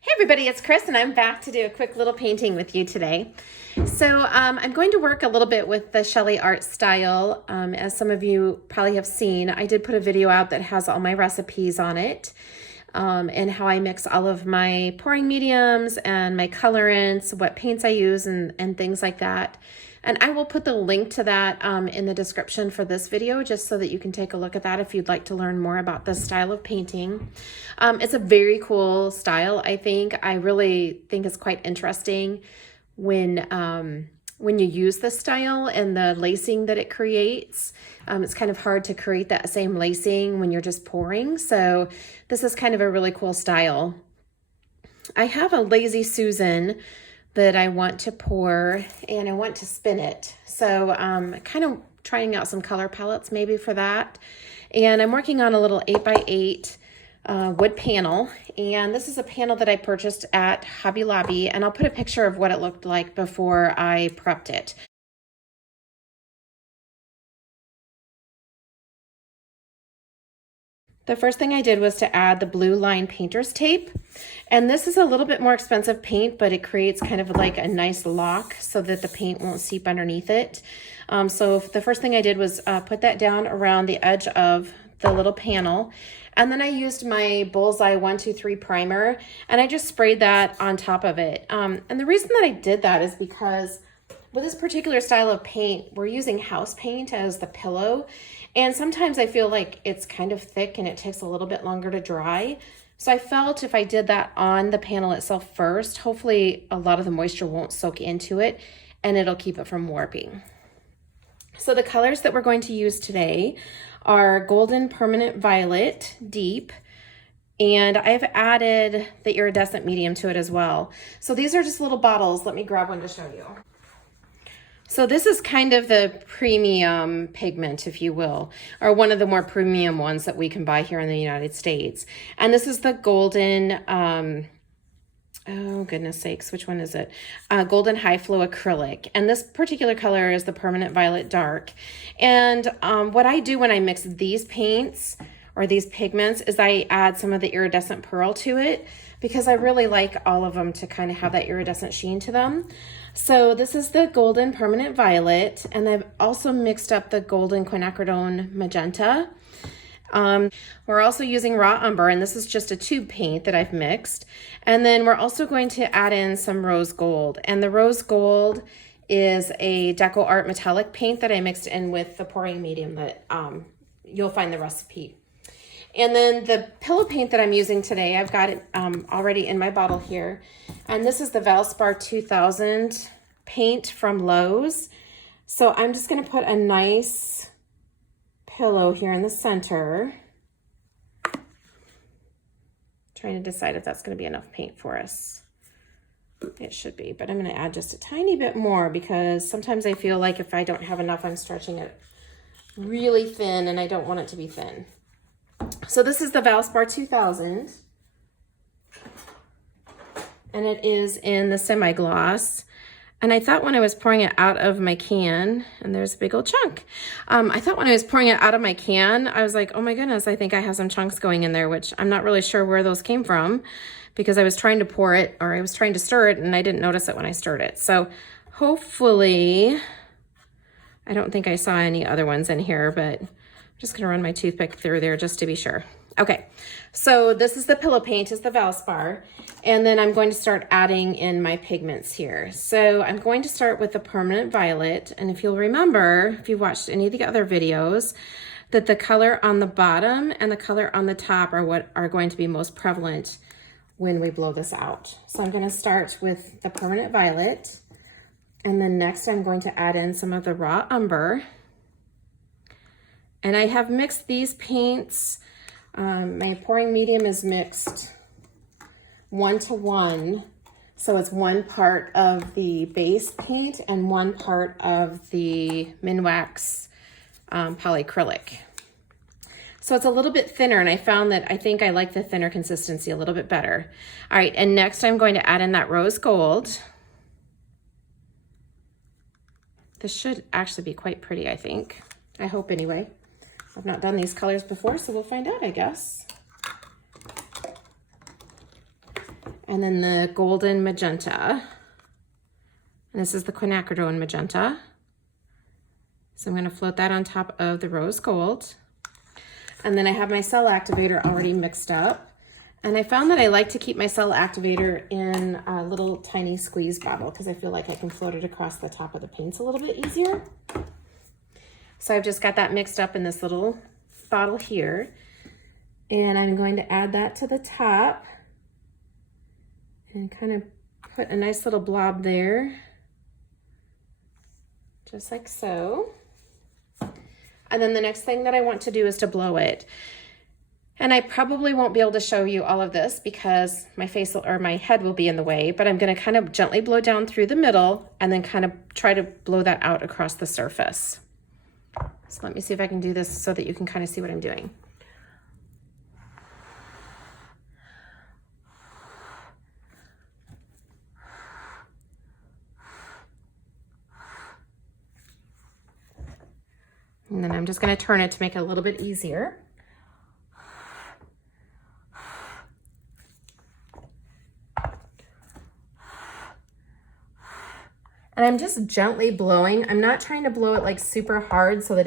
Hey everybody, it's Chris and I'm back to do a quick little painting with you today. So I'm going to work a little bit with the Shelly art style. As some of you probably have seen, I did put a video out that has all my recipes on it and how I mix all of my pouring mediums and my colorants, what paints I use and things like that. And I will put the link to that in the description for this video, just so that you can take a look at that if you'd like to learn more about this style of painting. It's a very cool style, I think. I really think it's quite interesting when you use this style and the lacing that it creates. It's kind of hard to create that same lacing when you're just pouring. So this is kind of a really cool style. I have a Lazy Susan that I want to pour and I want to spin it. So kind of trying out some color palettes maybe for that. And I'm working on a little 8x8 wood panel. And this is a panel that I purchased at Hobby Lobby, and I'll put a picture of what it looked like before I prepped it. The first thing I did was to add the blue line painter's tape. And this is a little bit more expensive paint, but it creates kind of like a nice lock so that the paint won't seep underneath it. So the first thing I did was put that down around the edge of the little panel. And then I used my Bullseye 123 primer and I just sprayed that on top of it. And the reason that I did that is because with this particular style of paint, we're using house paint as the pillow. And sometimes I feel like it's kind of thick and it takes a little bit longer to dry. So I felt if I did that on the panel itself first, hopefully a lot of the moisture won't soak into it and it'll keep it from warping. So the colors that we're going to use today are Golden Permanent Violet Deep, and I've added the Iridescent Medium to it as well. So these are just little bottles. Let me grab one to show you. So this is kind of the premium pigment, if you will, or one of the more premium ones that we can buy here in the United States. And this is the Golden, oh goodness sakes, which one is it? Golden High Flow Acrylic. And this particular color is the Permanent Violet Dark. And what I do when I mix these paints or these pigments is I add some of the iridescent pearl to it, because I really like all of them to kind of have that iridescent sheen to them. So this is the Golden Permanent Violet, and I've also mixed up the Golden Quinacridone Magenta. We're also using Raw Umber, and this is just a tube paint that I've mixed. And then we're also going to add in some Rose Gold, and the Rose Gold is a Deco Art metallic paint that I mixed in with the pouring medium that you'll find the recipe. And then the pillow paint that I'm using today, I've got it already in my bottle here. And this is the Valspar 2000 paint from Lowe's. So I'm just gonna put a nice pillow here in the center. Trying to decide if that's gonna be enough paint for us. It should be, but I'm gonna add just a tiny bit more, because sometimes I feel like if I don't have enough, I'm stretching it really thin and I don't want it to be thin. So this is the Valspar 2000, and it is in the semi-gloss. And I thought when I was pouring it out of my can, and there's a big old chunk. I thought when I was pouring it out of my can, I was like, oh my goodness, I think I have some chunks going in there, which I'm not really sure where those came from, because I was trying to pour it, or I was trying to stir it, and I didn't notice it when I stirred it. So hopefully, I don't think I saw any other ones in here, but I'm just gonna run my toothpick through there just to be sure. Okay, so this is the pillow paint, is the Valspar, and then I'm going to start adding in my pigments here. So I'm going to start with the Permanent Violet, and if you'll remember, if you watched any of the other videos, that the color on the bottom and the color on the top are what are going to be most prevalent when we blow this out. So I'm gonna start with the Permanent Violet, and then next I'm going to add in some of the Raw Umber. And I have mixed these paints. My pouring medium is mixed 1-to-1. So it's one part of the base paint and one part of the Minwax polyacrylic. So it's a little bit thinner, and I found that I think I like the thinner consistency a little bit better. All right, and next I'm going to add in that Rose Gold. This should actually be quite pretty, I think. I hope anyway. I've not done these colors before, so we'll find out, I guess. And then the golden magenta. And this is the quinacridone magenta. So I'm going to float that on top of the rose gold. And then I have my cell activator already mixed up. And I found that I like to keep my cell activator in a little tiny squeeze bottle because I feel like I can float it across the top of the paints a little bit easier. So I've just got that mixed up in this little bottle here. And I'm going to add that to the top and kind of put a nice little blob there, just like so. And then the next thing that I want to do is to blow it. And I probably won't be able to show you all of this because my face or my head will be in the way, but I'm going to kind of gently blow down through the middle and then kind of try to blow that out across the surface. So let me see if I can do this so that you can kind of see what I'm doing. And then I'm just going to turn it to make it a little bit easier. And I'm just gently blowing. I'm not trying to blow it like super hard so that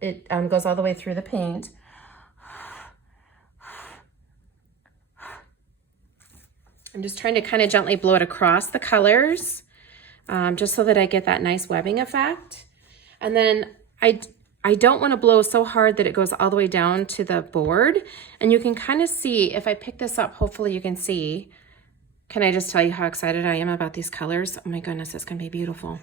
it goes all the way through the paint. I'm just trying to kind of gently blow it across the colors, just so that I get that nice webbing effect. And then I don't want to blow so hard that it goes all the way down to the board. And you can kind of see, if I pick this up, hopefully you can see. Can I just tell you how excited I am about these colors? Oh my goodness, it's gonna be beautiful.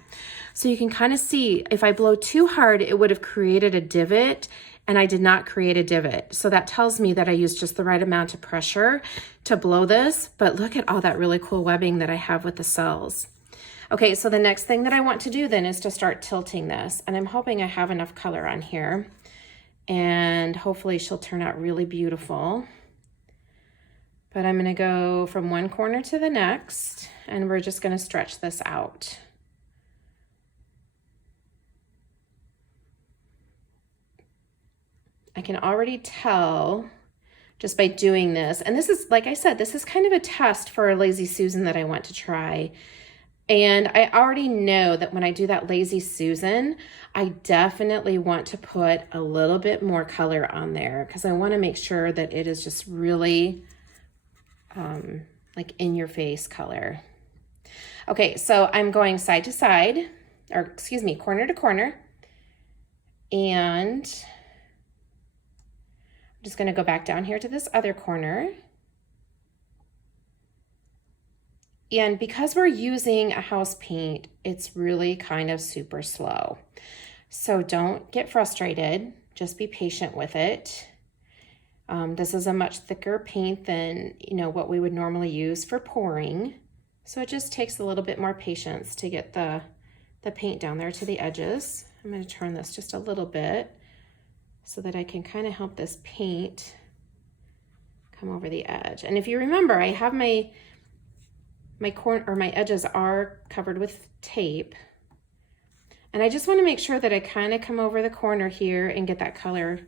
So you can kind of see, if I blow too hard, it would have created a divot, and I did not create a divot. So that tells me that I used just the right amount of pressure to blow this, but look at all that really cool webbing that I have with the cells. Okay, so the next thing that I want to do then is to start tilting this, and I'm hoping I have enough color on here, and hopefully she'll turn out really beautiful. But I'm gonna go from one corner to the next, and we're just gonna stretch this out. I can already tell just by doing this, and this is, like I said, this is kind of a test for a Lazy Susan that I want to try. And I already know that when I do that Lazy Susan, I definitely want to put a little bit more color on there because I want to make sure that it is just really like in your face color. Okay, so I'm going side to side, or excuse me, corner to corner. And I'm just going to go back down here to this other corner. And because we're using a house paint, it's really kind of super slow. So don't get frustrated, just be patient with it. This is a much thicker paint than, what we would normally use for pouring. So it just takes a little bit more patience to get the paint down there to the edges. I'm going to turn this just a little bit so that I can kind of help this paint come over the edge. And if you remember, I have my corner, or my edges are covered with tape. And I just want to make sure that I kind of come over the corner here and get that color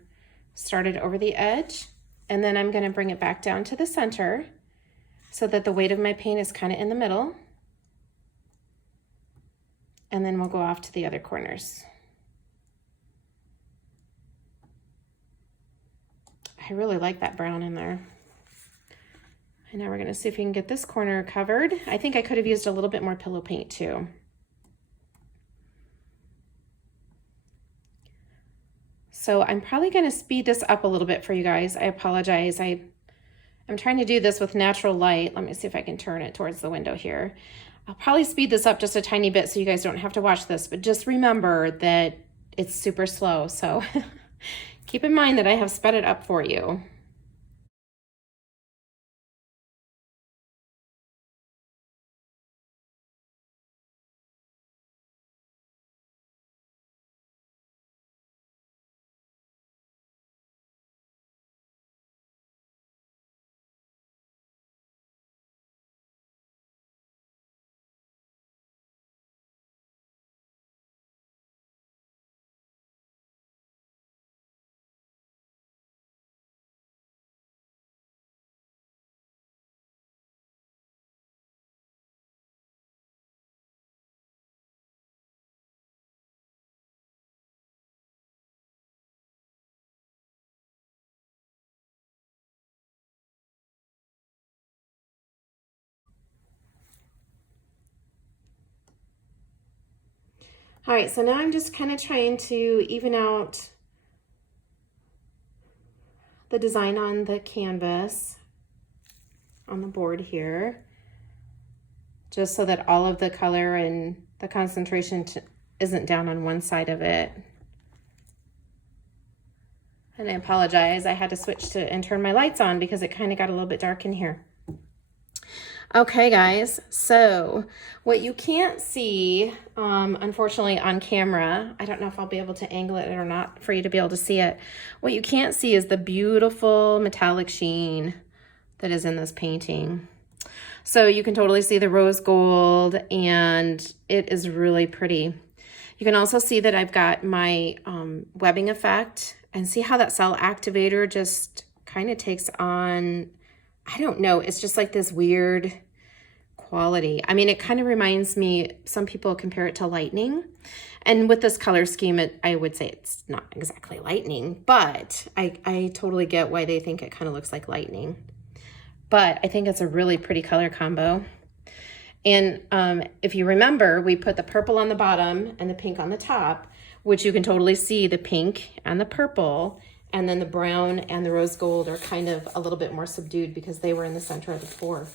started over the edge. And then I'm going to bring it back down to the center so that the weight of my paint is kind of in the middle. And then we'll go off to the other corners. I really like that brown in there. And now we're going to see if we can get this corner covered. I think I could have used a little bit more pillow paint too. So I'm probably going to speed this up a little bit for you guys. I apologize. I'm trying to do this with natural light. Let me see if I can turn it towards the window here. I'll probably speed this up just a tiny bit so you guys don't have to watch this, but just remember that it's super slow. So keep in mind that I have sped it up for you. All right, so now I'm just kind of trying to even out the design on the canvas, on the board here, just so that all of the color and the concentration isn't down on one side of it. And I apologize, I had to switch to and turn my lights on because it kind of got a little bit dark in here. Okay guys, so what you can't see, unfortunately on camera, I don't know if I'll be able to angle it or not for you to be able to see it. What you can't see is the beautiful metallic sheen that is in this painting. So you can totally see the rose gold and it is really pretty. You can also see that I've got my webbing effect, and see how that cell activator just kind of takes on, I don't know, it's just like this weird quality. I mean, it kind of reminds me, some people compare it to lightning. And with this color scheme, I would say it's not exactly lightning, but I totally get why they think it kind of looks like lightning. But I think it's a really pretty color combo. And if you remember, we put the purple on the bottom and the pink on the top, which you can totally see the pink and the purple, and then the brown and the rose gold are kind of a little bit more subdued because they were in the center of the pour.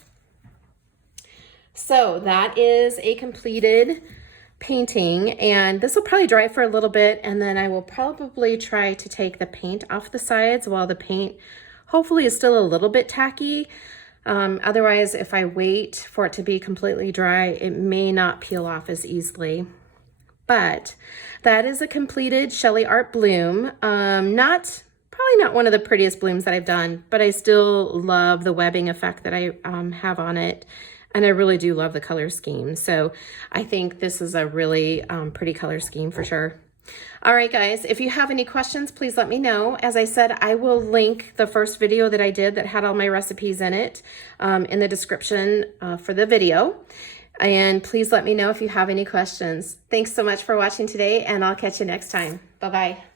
So that is a completed painting, and this will probably dry for a little bit, and then I will probably try to take the paint off the sides while the paint hopefully is still a little bit tacky. Otherwise, if I wait for it to be completely dry, it may not peel off as easily. But that is a completed Shelley Art bloom. Probably not one of the prettiest blooms that I've done, but I still love the webbing effect that I have on it. And I really do love the color scheme. So I think this is a really pretty color scheme for sure. All right, guys, if you have any questions, please let me know. As I said, I will link the first video that I did that had all my recipes in it in the description for the video. And please let me know if you have any questions. Thanks so much for watching today, and I'll catch you next time. Bye-bye.